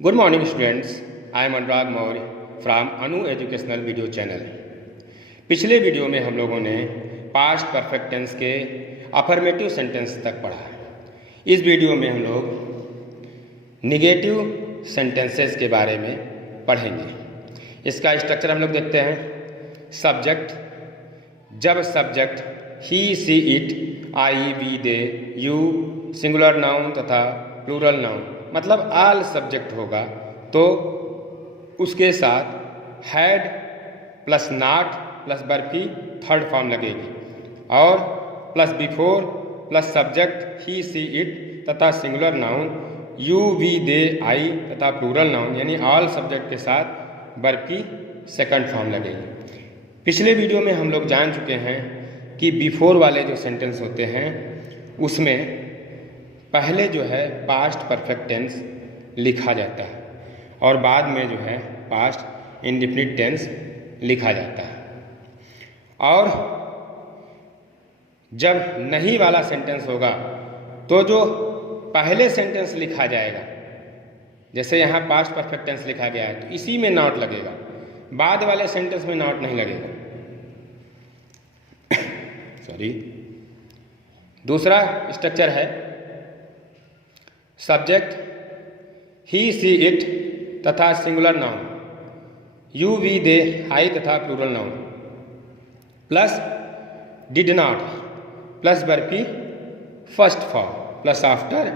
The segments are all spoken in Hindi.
Good morning students, I am Anurag Maurya from Anu educational video channel. पिछले वीडियो में हम लोगों ने पास्ट परफेक्ट टेंस के अफर्मेटिव सेंटेंस तक पढ़ा है। इस वीडियो में हम लोग निगेटिव सेंटेंसेस के बारे में पढ़ेंगे। इसका स्ट्रक्चर हम लोग देखते हैं। सब्जेक्ट, जब subject he she it I we they you singular noun तथा प्लूरल नाउन मतलब ऑल सब्जेक्ट होगा तो उसके साथ had plus not plus verb की थर्ड फॉर्म लगेगी और plus before plus subject he she it तथा singular noun you we they I तथा प्लूरल नाउन यानी ऑल सब्जेक्ट के साथ वर्ब की सेकंड फॉर्म लगेगी। पिछले वीडियो में हम लोग जान चुके हैं कि बिफोर वाले जो सेंटेंस होते हैं उसमें पहले जो है पास्ट परफेक्ट टेंस लिखा जाता है और बाद में जो है पास्ट इंडेफिनिट टेंस लिखा जाता है। और जब नहीं वाला सेंटेंस होगा तो जो पहले सेंटेंस लिखा जाएगा, जैसे यहाँ पास्ट परफेक्ट टेंस लिखा गया है तो इसी में नॉट लगेगा, बाद वाले सेंटेंस में नॉट नहीं लगेगा। सॉरी। दूसरा स्ट्रक्चर है सब्जेक्ट ही सी इट तथा singular noun you we they I तथा plural noun plus did not plus verb की first form plus after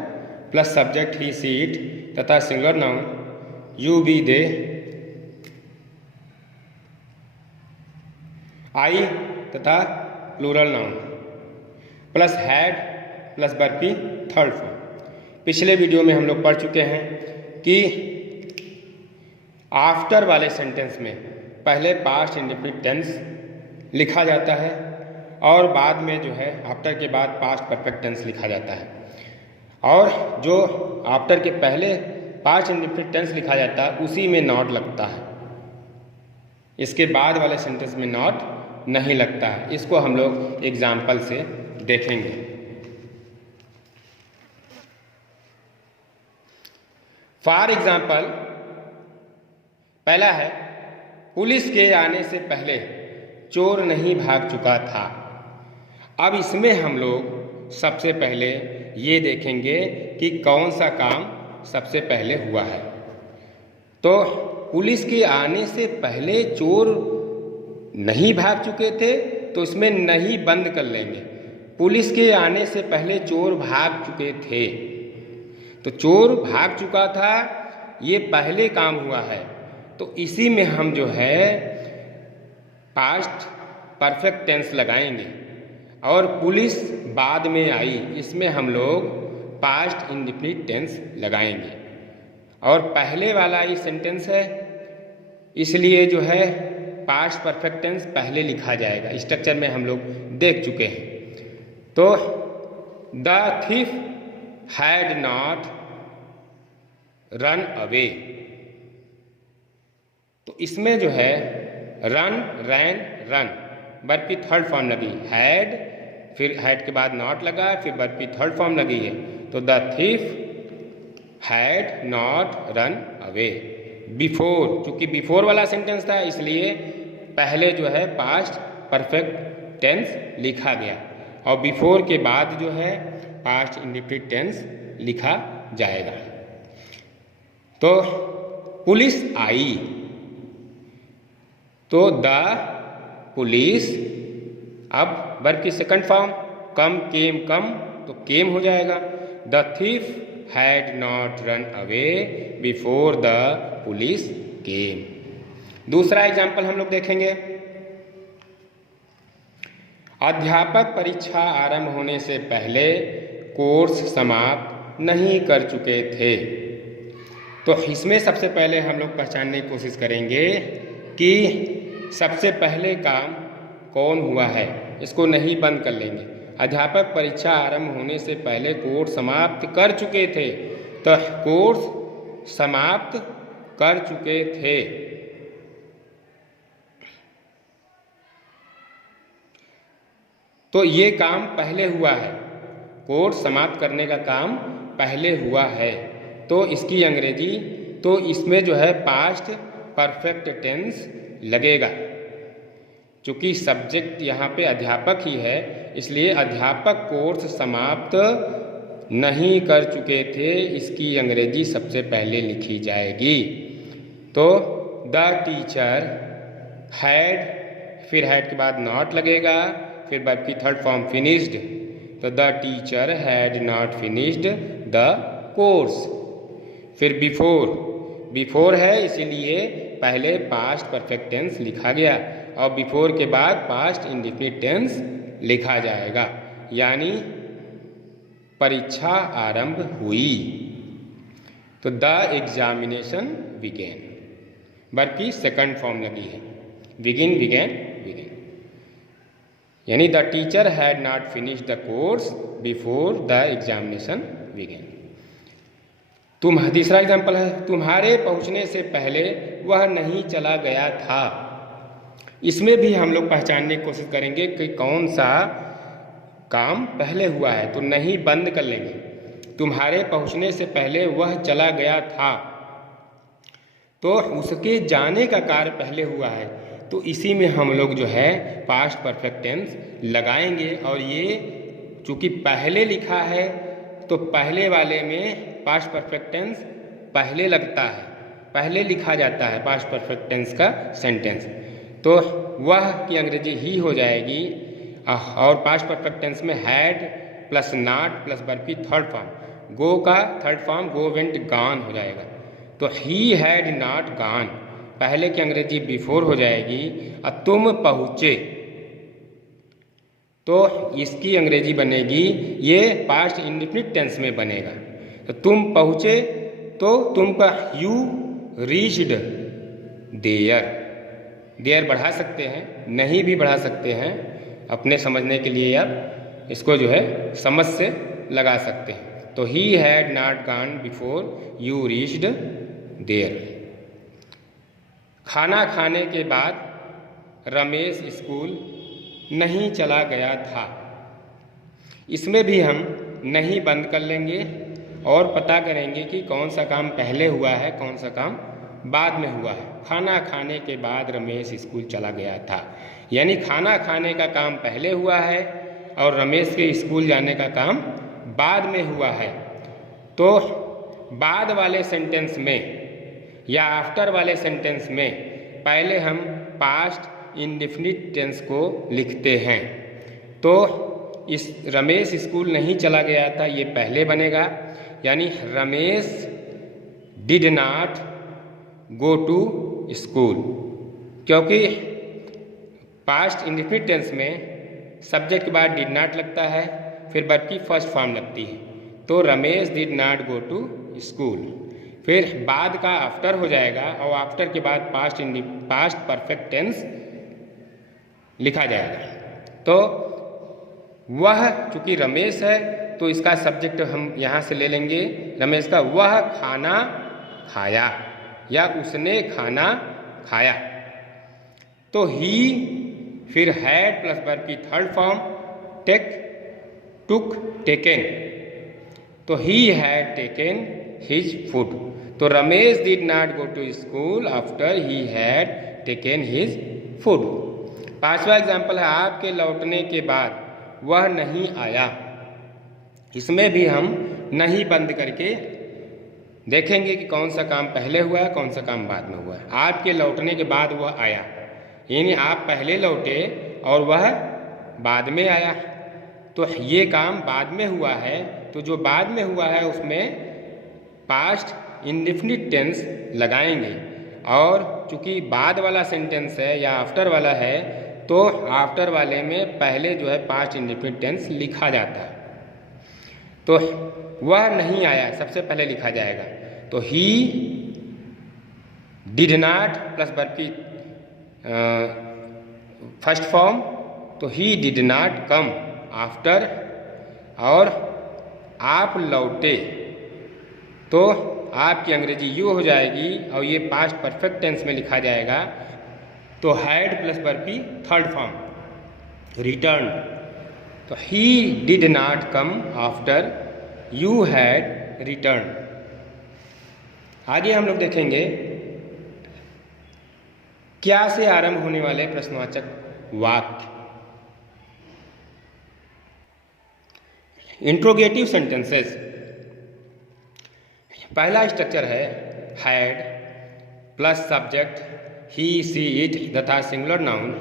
plus subject he she it तथा singular noun you we they I तथा plural noun plus had plus verb की थर्ड फॉर्म। पिछले वीडियो में हम लोग पढ़ चुके हैं कि आफ्टर वाले सेंटेंस में पहले पास्ट इंडेफिनिट टेंस लिखा जाता है और बाद में जो है आफ्टर के बाद पास्ट परफेक्ट टेंस लिखा जाता है। और जो आफ्टर के पहले पास्ट इंडेफिनिट टेंस लिखा जाता है उसी में नॉट लगता है, इसके बाद वाले सेंटेंस में नॉट नहीं लगता है। इसको हम लोग एग्जाम्पल से देखेंगे। फॉर एग्जाम्पल पहला है पुलिस के आने से पहले चोर नहीं भाग चुका था। अब इसमें हम लोग सबसे पहले ये देखेंगे कि कौन सा काम सबसे पहले हुआ है। तो पुलिस के आने से पहले चोर नहीं भाग चुके थे तो इसमें नहीं बंद कर लेंगे। पुलिस के आने से पहले चोर भाग चुके थे तो चोर भाग चुका था, ये पहले काम हुआ है तो इसी में हम जो है पास्ट परफेक्ट टेंस लगाएंगे। और पुलिस बाद में आई, इसमें हम लोग पास्ट इंडेफिनिट टेंस लगाएंगे। और पहले वाला ये सेंटेंस है इसलिए जो है पास्ट परफेक्ट टेंस पहले लिखा जाएगा। स्ट्रक्चर में हम लोग देख चुके हैं। तो the thief had not run away, तो इसमें जो है रन रैन रन वर्ब की थर्ड फॉर्म लगी, हैड फिर हैड के बाद नॉट लगा फिर वर्ब की थर्ड फॉर्म लगी है। तो the thief had not run away before, चूंकि बिफोर वाला सेंटेंस था इसलिए पहले जो है पास्ट परफेक्ट टेंस लिखा गया और बिफोर के बाद जो है पास्ट इंडेफिनिट टेंस लिखा जाएगा। तो पुलिस आई तो द पुलिस, अब वर्ब की सेकंड फॉर्म कम केम कम तो केम हो जाएगा। The thief had not run away before the police केम। दूसरा एग्जाम्पल हम लोग देखेंगे। अध्यापक परीक्षा आरंभ होने से पहले कोर्स समाप्त नहीं कर चुके थे। तो इसमें सबसे पहले हम लोग पहचानने की कोशिश करेंगे कि सबसे पहले काम कौन हुआ है, इसको नहीं बंद कर लेंगे। अध्यापक परीक्षा आरंभ होने से पहले कोर्स समाप्त कर चुके थे, तो कोर्स समाप्त कर चुके थे। तो ये काम पहले हुआ है, कोर्स समाप्त करने का काम पहले हुआ है। तो इसकी अंग्रेजी तो इसमें जो है पास्ट परफेक्ट टेंस लगेगा। चूँकि सब्जेक्ट यहाँ पे अध्यापक ही है, इसलिए अध्यापक कोर्स समाप्त नहीं कर चुके थे, इसकी अंग्रेजी सबसे पहले लिखी जाएगी। तो द टीचर हैड, फिर हैड के बाद नॉट लगेगा, फिर वर्ब की थर्ड फॉर्म फिनिश्ड, तो the teacher had not finished the course. फिर बिफोर, बिफोर है इसीलिए पहले पास्ट परफेक्ट टेंस लिखा गया और बिफोर के बाद पास्ट इंडेफिनिट टेंस लिखा जाएगा, यानी परीक्षा आरंभ हुई। तो द एग्जामिनेशन बिगेन, वर्ब की सेकंड फॉर्म लगी है, बिगिन, बिगेन, बिगेन, यानी the teacher had not finished the course before the examination began. तीसरा एग्जाम्पल है, तुम्हारे पहुंचने से पहले वह नहीं चला गया था। इसमें भी हम लोग पहचानने की कोशिश करेंगे कि कौन सा काम पहले हुआ है, तो नहीं बंद कर लेंगे। तुम्हारे पहुंचने से पहले वह चला गया था, तो उसके जाने का कार्य पहले हुआ है, तो इसी में हम लोग जो है पास्ट परफेक्ट टेंस लगाएंगे। और ये चूँकि पहले लिखा है तो पहले वाले में पास्ट परफेक्ट टेंस पहले लगता है, पहले लिखा जाता है पास्ट परफेक्ट टेंस का सेंटेंस, तो वह की अंग्रेजी ही हो जाएगी। और पास्ट परफेक्ट टेंस में had plus not plus verb की थर्ड फॉर्म, गो का थर्ड फॉर्म गो वेंट गॉन हो जाएगा, तो ही हैड नॉट गॉन, पहले की अंग्रेजी बिफोर हो जाएगी। और तुम पहुँचे, तो इसकी अंग्रेजी बनेगी, ये पास्ट इंडेफिनिट टेंस में बनेगा। तो तुम पहुँचे, तो तुम का यू रीच्ड देयर, देयर बढ़ा सकते हैं, नहीं भी बढ़ा सकते हैं, अपने समझने के लिए आप इसको जो है समझ से लगा सकते हैं। तो he had not gone before you reached there. खाना खाने के बाद रमेश स्कूल नहीं चला गया था, इसमें भी हम नहीं बंद कर लेंगे और पता करेंगे कि कौन सा काम पहले हुआ है, कौन सा काम बाद में हुआ है। खाना खाने के बाद रमेश स्कूल चला गया था, यानी खाना खाने का काम पहले हुआ है और रमेश के स्कूल जाने का काम बाद में हुआ है। तो बाद वाले सेंटेंस में या आफ्टर वाले सेंटेंस में पहले हम पास्ट इंडेफिनिट टेंस को लिखते हैं। तो इस रमेश स्कूल नहीं चला गया था, ये पहले बनेगा, यानी Ramesh did not go to school, क्योंकि पास्ट इंडेफिनिट टेंस में सब्जेक्ट के बाद डिड नॉट लगता है, फिर वर्ब की फर्स्ट फॉर्म लगती है, तो Ramesh did not go to school. फिर बाद का आफ्टर हो जाएगा और आफ्टर के बाद पास्ट परफेक्ट टेंस लिखा जाएगा। तो वह चूँकि रमेश है तो इसका सब्जेक्ट हम यहाँ से ले लेंगे रमेश का, वह खाना खाया या उसने खाना खाया। तो ही, फिर हैड प्लस वर्ब की third form take, took, taken, तो he had taken his food. तो Ramesh did not go to school after he had taken his food. पांचवा एग्जाम्पल है, आपके लौटने के बाद वह नहीं आया। इसमें भी हम नहीं बंद करके देखेंगे कि कौन सा काम पहले हुआ है, कौन सा काम बाद में हुआ है। आपके लौटने के बाद वह आया, यानी आप पहले लौटे और वह बाद में आया, तो ये काम बाद में हुआ है। तो जो बाद में हुआ है उसमें पास्ट इंडेफिनिट टेंस लगाएंगे, और चूँकि बाद वाला सेंटेंस है या आफ्टर वाला है तो आफ्टर वाले में पहले जो है पास्ट इंडेफिनिट टेंस लिखा जाता है। तो वह नहीं आया सबसे पहले लिखा जाएगा, तो he did not plus verb की फर्स्ट फॉर्म, तो he did not come after, और आप लौटे तो आपकी अंग्रेजी यू हो जाएगी और ये पास्ट परफेक्ट टेंस में लिखा जाएगा। तो हैड प्लस वर्ब की थर्ड फॉर्म रिटर्न, तो he did not come after you had return. आगे हम लोग देखेंगे क्या से आरंभ होने वाले प्रश्नवाचक वाक्य। Interrogative sentences. पहला स्ट्रक्चर है had plus subject he she it तथा singular noun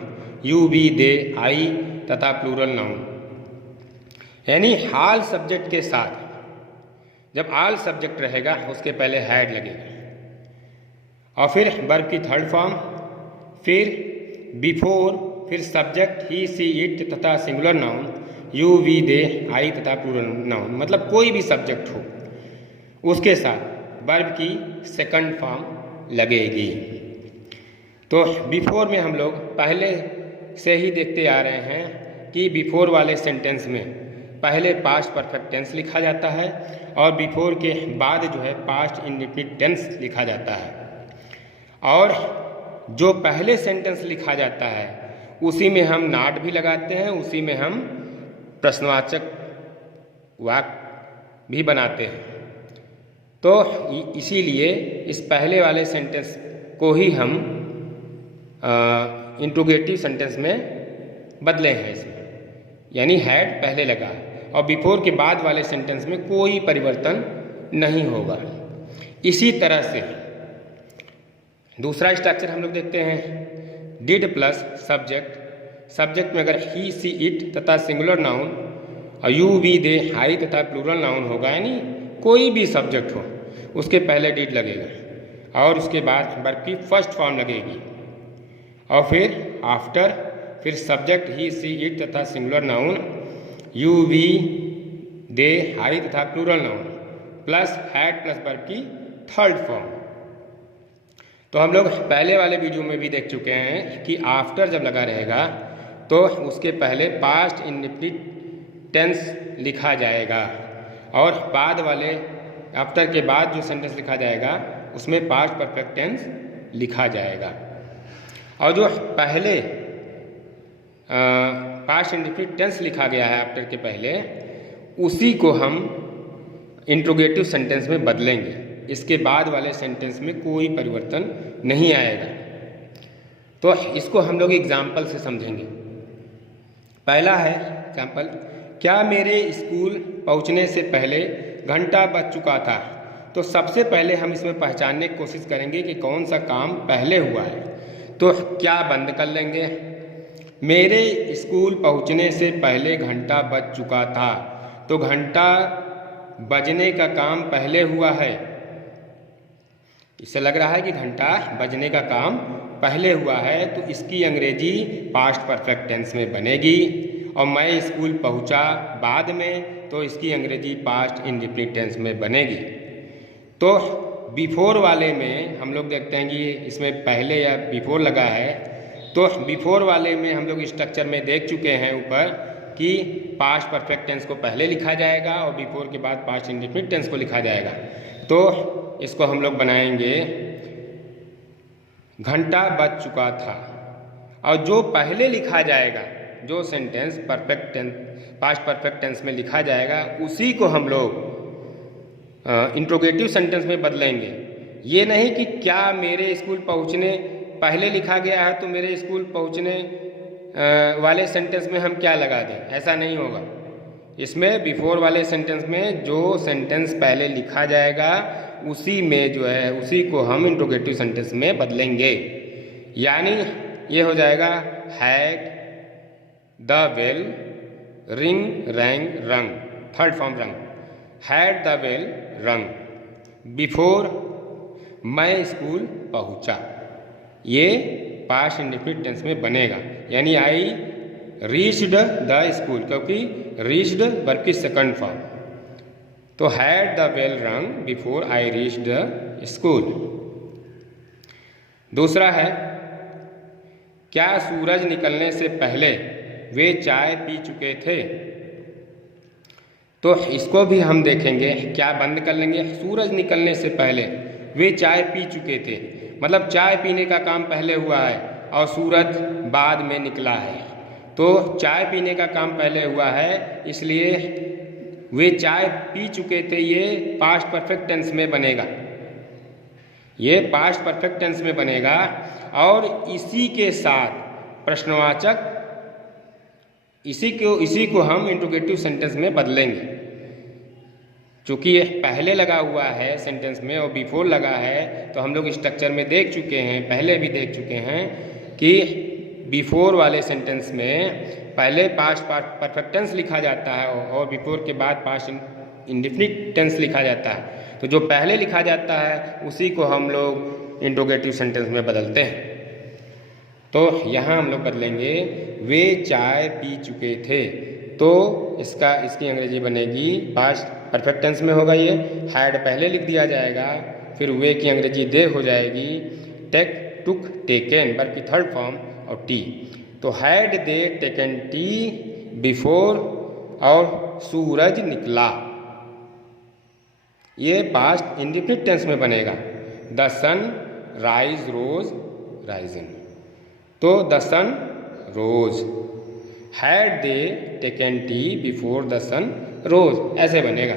you B they I तथा प्लूरल नाउन। यानी हाल सब्जेक्ट के साथ जब आल सब्जेक्ट रहेगा उसके पहले हैड लगेगा और फिर वर्ब की थर्ड फॉर्म, फिर बिफोर, फिर सब्जेक्ट ही सी इट तथा singular noun you we they I तथा प्लूरल नाउन। मतलब कोई भी सब्जेक्ट हो उसके साथ वर्ब की सेकंड फॉर्म लगेगी। तो बिफोर में हम लोग पहले से ही देखते आ रहे हैं कि बिफोर वाले सेंटेंस में पहले पास्ट परफेक्ट टेंस लिखा जाता है और बिफोर के बाद जो है पास्ट इंडेफिनिट टेंस लिखा जाता है। और जो पहले सेंटेंस लिखा जाता है उसी में हम नॉट भी लगाते हैं, उसी में हम प्रश्नवाचक वाक्य भी बनाते हैं। तो इसीलिए इस पहले वाले सेंटेंस को ही हम इंट्रोगेटिव सेंटेंस में बदले हैं इसमें, यानी हैड पहले लगा और बिफोर के बाद वाले सेंटेंस में कोई परिवर्तन नहीं होगा। इसी तरह से दूसरा स्ट्रक्चर हम लोग देखते हैं डिड प्लस सब्जेक्ट। सब्जेक्ट में अगर ही सी इट तथा सिंगुलर नाउन और यू वी दे आई तथा प्लूरल नाउन होगा, यानी कोई भी सब्जेक्ट हो उसके पहले डिड लगेगा और उसके बाद वर्ब की फर्स्ट फॉर्म लगेगी और फिर आफ्टर, फिर सब्जेक्ट ही सी इट तथा singular noun you we they I तथा plural noun plus had plus verb की थर्ड फॉर्म। तो हम लोग पहले वाले वीडियो में भी देख चुके हैं कि आफ्टर जब लगा रहेगा तो उसके पहले पास्ट इंडेफिनिट टेंस लिखा जाएगा और बाद वाले आफ्टर के बाद जो सेंटेंस लिखा जाएगा उसमें पास्ट परफेक्ट टेंस लिखा जाएगा। और जो पहले पास्ट इंडेफिनिट टेंस लिखा गया है आफ्टर के पहले, उसी को हम इंट्रोगेटिव सेंटेंस में बदलेंगे। इसके बाद वाले सेंटेंस में कोई परिवर्तन नहीं आएगा। तो इसको हम लोग एग्जाम्पल से समझेंगे। पहला है एग्जाम्पल, क्या मेरे स्कूल पहुंचने से पहले घंटा बज चुका था। तो सबसे पहले हम इसमें पहचानने की कोशिश करेंगे कि कौन सा काम पहले हुआ है। तो क्या बंद कर लेंगे, मेरे स्कूल पहुंचने से पहले घंटा बज चुका था। तो घंटा बजने का काम पहले हुआ है, इससे लग रहा है कि घंटा बजने का काम पहले हुआ है। तो इसकी अंग्रेजी पास्ट परफेक्ट टेंस में बनेगी। और मैं स्कूल पहुंचा बाद में, तो इसकी अंग्रेजी पास्ट इंडेफिनिट टेंस में बनेगी। तो बिफोर वाले में हम लोग देखते हैं कि इसमें पहले या बिफोर लगा है। तो बिफोर वाले में हम लोग स्ट्रक्चर में देख चुके हैं ऊपर कि पास्ट परफेक्ट टेंस को पहले लिखा जाएगा और बिफोर के बाद पास्ट इंडेफिनिट टेंस को लिखा जाएगा। तो इसको हम लोग बनाएंगे घंटा बज चुका था। और जो पहले लिखा जाएगा, जो sentence perfect tense past perfect tense में लिखा जाएगा, उसी को हम लोग इंट्रोगेटिव सेंटेंस में बदलेंगे। ये नहीं कि क्या मेरे स्कूल पहुंचने पहले लिखा गया है तो मेरे स्कूल पहुंचने वाले सेंटेंस में हम क्या लगा दें, ऐसा नहीं होगा। इसमें बिफोर वाले सेंटेंस में जो सेंटेंस पहले लिखा जाएगा उसी में जो है उसी को हम इंट्रोगेटिव सेंटेंस में बदलेंगे। यानी ये हो जाएगा had the bell ring rang rung, third form rung. Had the bell rung before मैं स्कूल पहुंचा, ये पास्ट इंडेफिनिट टेंस में बनेगा। यानी आई रीच्ड द स्कूल, क्योंकि रीच्ड वर्ब की सेकंड फॉर्म। तो had the bell rung before I reached the school. दूसरा है, क्या सूरज निकलने से पहले वे चाय पी चुके थे। तो इसको भी हम देखेंगे, क्या बंद कर लेंगे, सूरज निकलने से पहले वे चाय पी चुके थे, मतलब चाय पीने का काम पहले हुआ है और सूरज बाद में निकला है। तो चाय पीने का काम पहले हुआ है, इसलिए वे चाय पी चुके थे, ये पास्ट परफेक्ट टेंस में बनेगा। ये पास्ट परफेक्ट टेंस में बनेगा और इसी के साथ प्रश्नवाचक, इसी को हम इंट्रोगेटिव सेंटेंस में बदलेंगे। चूँकि ये पहले लगा हुआ है सेंटेंस में और बिफोर लगा है, तो हम लोग स्ट्रक्चर में देख चुके हैं, पहले भी देख चुके हैं कि बिफोर वाले सेंटेंस में पहले पास्ट परफेक्ट टेंस लिखा जाता है और बिफोर के बाद पास्ट इंडेफिनिट टेंस लिखा जाता है। तो जो पहले लिखा जाता है उसी को हम लोग इंट्रोगेटिव सेंटेंस में बदलते हैं। तो यहाँ हम लोग बदलेंगे वे चाय पी चुके थे, तो इसकी अंग्रेजी बनेगी पास्ट परफेक्ट टेंस में होगा। ये हैड पहले लिख दिया जाएगा, फिर वे की अंग्रेजी दे हो जाएगी, टेक टुक टेकन वर्ब की थर्ड फॉर्म और टी। तो had they taken tea before और सूरज निकला, ये पास्ट इंडेफिनिट टेंस में बनेगा। The sun rise rose rising, तो the sun rose, had they taken tea before the sun rose, ऐसे बनेगा।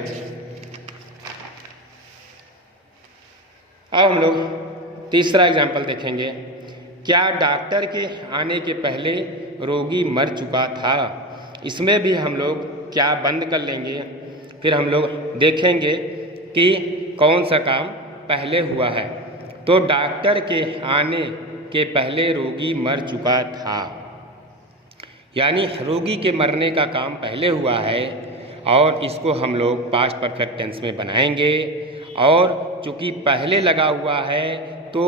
अब हम लोग तीसरा एग्जाम्पल देखेंगे। क्या डॉक्टर के आने के पहले रोगी मर चुका था? इसमें भी हम लोग क्या बंद कर लेंगे, फिर हम लोग देखेंगे कि कौन सा काम पहले हुआ है। तो डॉक्टर के आने के पहले रोगी मर चुका था, यानी रोगी के मरने का काम पहले हुआ है और इसको हम लोग पास्ट परफेक्ट टेंस में बनाएंगे। और चूँकि पहले लगा हुआ है तो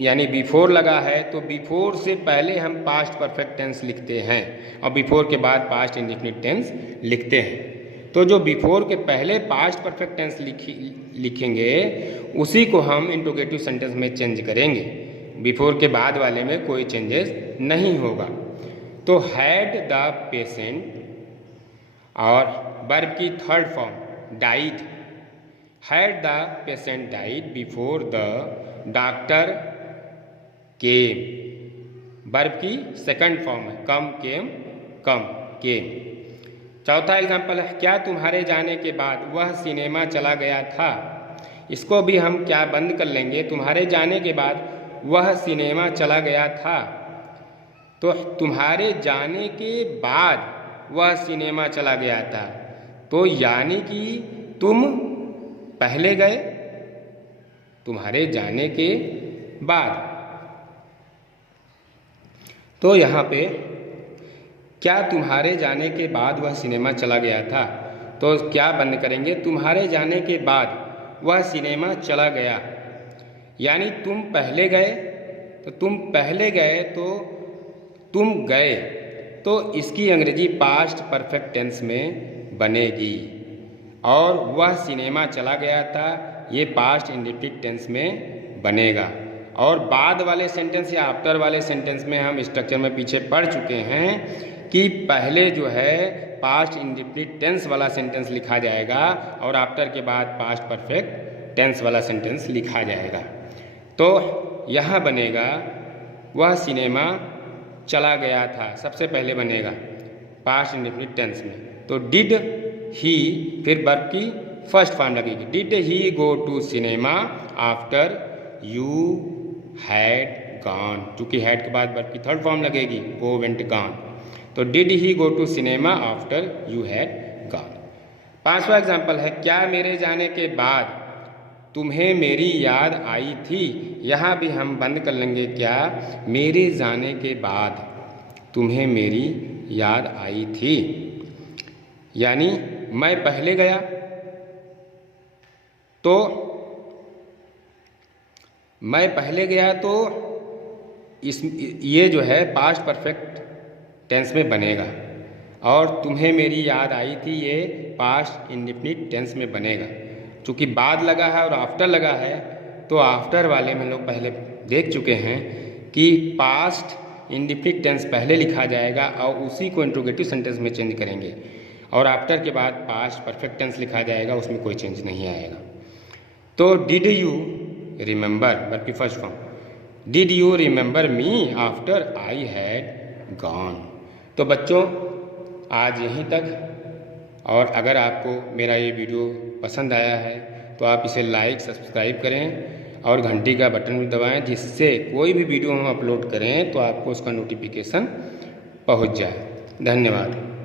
यानी बिफोर लगा है, तो बिफोर से पहले हम पास्ट परफेक्ट टेंस लिखते हैं और बिफोर के बाद पास्ट इंडेफिनिट टेंस लिखते हैं। तो जो बिफोर के पहले पास्ट परफेक्ट टेंस लिखेंगे उसी को हम इंट्रोगेटिव सेंटेंस में चेंज करेंगे, बिफोर के बाद वाले में कोई चेंजेस नहीं होगा। तो हैड द पेशेंट और वर्ब की third form died, had the patient died before the doctor came, verb की सेकंड फॉर्म है, कम केम कम केम। चौथा एग्जाम्पल है, क्या तुम्हारे जाने के बाद वह सिनेमा चला गया था? इसको भी हम क्या बंद कर लेंगे, तुम्हारे जाने के बाद वह सिनेमा चला गया था। तो तुम्हारे जाने के बाद वह सिनेमा चला गया था, तो यानी कि तुम पहले गए, तुम्हारे जाने के बाद। तो यहाँ पे क्या तुम्हारे जाने के बाद वह सिनेमा चला गया था, तो क्या बंद करेंगे, तुम्हारे जाने के बाद वह सिनेमा चला गया, यानी तुम पहले गए, तो तुम पहले गए तो तुम गए, तो इसकी अंग्रेजी पास्ट परफेक्ट टेंस में बनेगी। और वह सिनेमा चला गया था, ये पास्ट इंडेफिनिट टेंस में बनेगा। और बाद वाले सेंटेंस या आफ्टर वाले सेंटेंस में हम स्ट्रक्चर में पीछे पढ़ चुके हैं कि पहले जो है पास्ट इंडेफिनिट टेंस वाला सेंटेंस लिखा जाएगा और आफ्टर के बाद पास्ट परफेक्ट टेंस वाला सेंटेंस लिखा जाएगा। तो यहाँ बनेगा वह सिनेमा चला गया था, सबसे पहले बनेगा पास्ट इंडेफिनिट टेंस में। तो डिड ही, फिर वर्ब की फर्स्ट फॉर्म लगेगी, did he go to cinema after you had gone, चूँकि हैड के बाद वर्ब की थर्ड फॉर्म लगेगी, गो वेंट गॉन। तो did he go to cinema after you had gone. पांचवा एग्जाम्पल है, क्या मेरे जाने के बाद तुम्हें मेरी याद आई थी? यहाँ भी हम बंद कर लेंगे क्या, मेरे जाने के बाद तुम्हें मेरी याद आई थी, यानी मैं पहले गया तो ये जो है पास्ट परफेक्ट टेंस में बनेगा। और तुम्हें मेरी याद आई थी, ये पास्ट इंडेफिनिट टेंस में बनेगा। चूँकि बाद लगा है और आफ्टर लगा है, तो आफ्टर वाले में लोग पहले देख चुके हैं कि पास्ट इंडेफिनिट टेंस पहले लिखा जाएगा और उसी को इंट्रोगेटिव सेंटेंस में चेंज करेंगे, और आफ्टर के बाद पास्ट परफेक्ट टेंस लिखा जाएगा, उसमें कोई चेंज नहीं आएगा। तो डिड यू रिमेंबर, वर्ब की first form, did you remember me after I had gone. तो बच्चों आज यहीं तक, और अगर आपको मेरा ये वीडियो पसंद आया है तो आप इसे लाइक सब्सक्राइब करें और घंटी का बटन भी दबाएं, जिससे कोई भी वीडियो हम अपलोड करें तो आपको उसका नोटिफिकेशन पहुंच जाए। धन्यवाद।